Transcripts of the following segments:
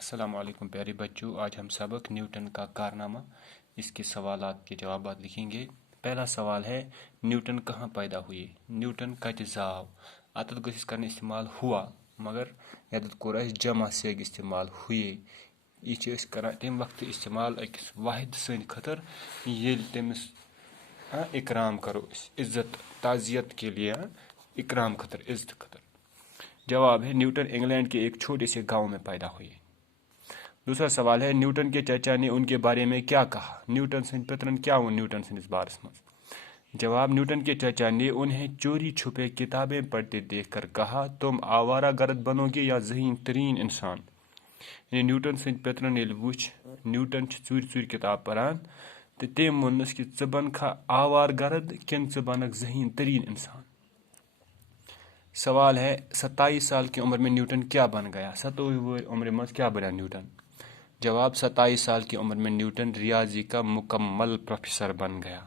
अस्सलाम वालेकुम प्यारे बच्चों। आज हम सबक न्यूटन का कारनामा इसके सवालात के जवाबात लिखेंगे। पहला सवाल है, न्यूटन कहाँ पैदा हुए? न्यूटन कत जाव? अत गस कर इस्तेमाल हुआ, मगर यत कोर जमा सेग इस्तेमाल हुए। यह कर तम वक्त इस्तेमाल अकिस वाहिद सन खतर येल तमिस इकराम करो, इज्जत ताजियत के लिए, इकराम खतर, इज्जत खतर। जवाब है, न्यूटन इंग्लैंड के एक छोटे से गांव में पैदा हुए। दूसरा सवाल है, न्यूटन के चाचा ने उनके बारे में क्या कहा? न्यूटन सिंध पितरन क्या वो न्यूटन सिंध बारस मज? जवाब, न्यूटन के चाचा ने उन्हें चोरी छुपे किताबें पढ़ते देखकर कहा, तुम आवारा गर्द बनोगे या ज़हीन तरीन इंसान। यानी न्यूटन सिंध पितरन ये वुच न्यूटन चूर चूर किताब पढ़ान तो तम वोनस कि ज बन खा आवार गर्द किन ज बनक ज़हीन तरीन इंसान। सवाल है, 27 साल की उम्र में न्यूटन क्या बन गया? 27 उम्र में क्या बना न्यूटन? जवाब, 27 साल की उम्र में न्यूटन रियाजी का मुकम्मल प्रोफेसर बन गया।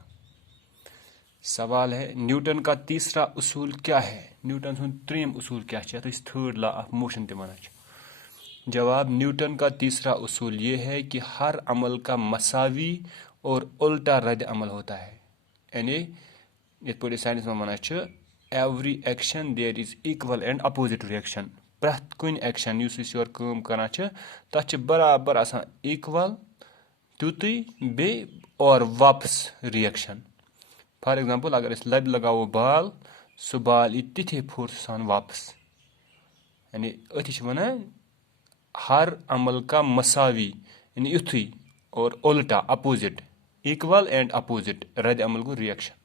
सवाल है, न्यूटन का तीसरा उसूल क्या है? न्यूटन सुन त्रीम उसूल क्या है? थर्ड लॉ ऑफ मोशन ते वन। जवाब, न्यूटन का तीसरा उसूल ये है कि हर अमल का मसावी और उल्टा रद्द अमल होता है। यानी ये साइंस में one every action there is equal and opposite reaction. प्रत कुन एक्शन युस योर काम करान तथ बराबर आसान इक्वल तुतुई बे और वापस रिएक्शन। फॉर एग्जांपल, अगर इस लब लगावो बाल, सह बाल यी तिथे फोर्स सान वापस। यानी अथि वनान हर अमल का मसावी यानी युथुई और उल्टा अपोजिट, इक्वल एंड अपोजिट रद्द अमल को रिएक्शन।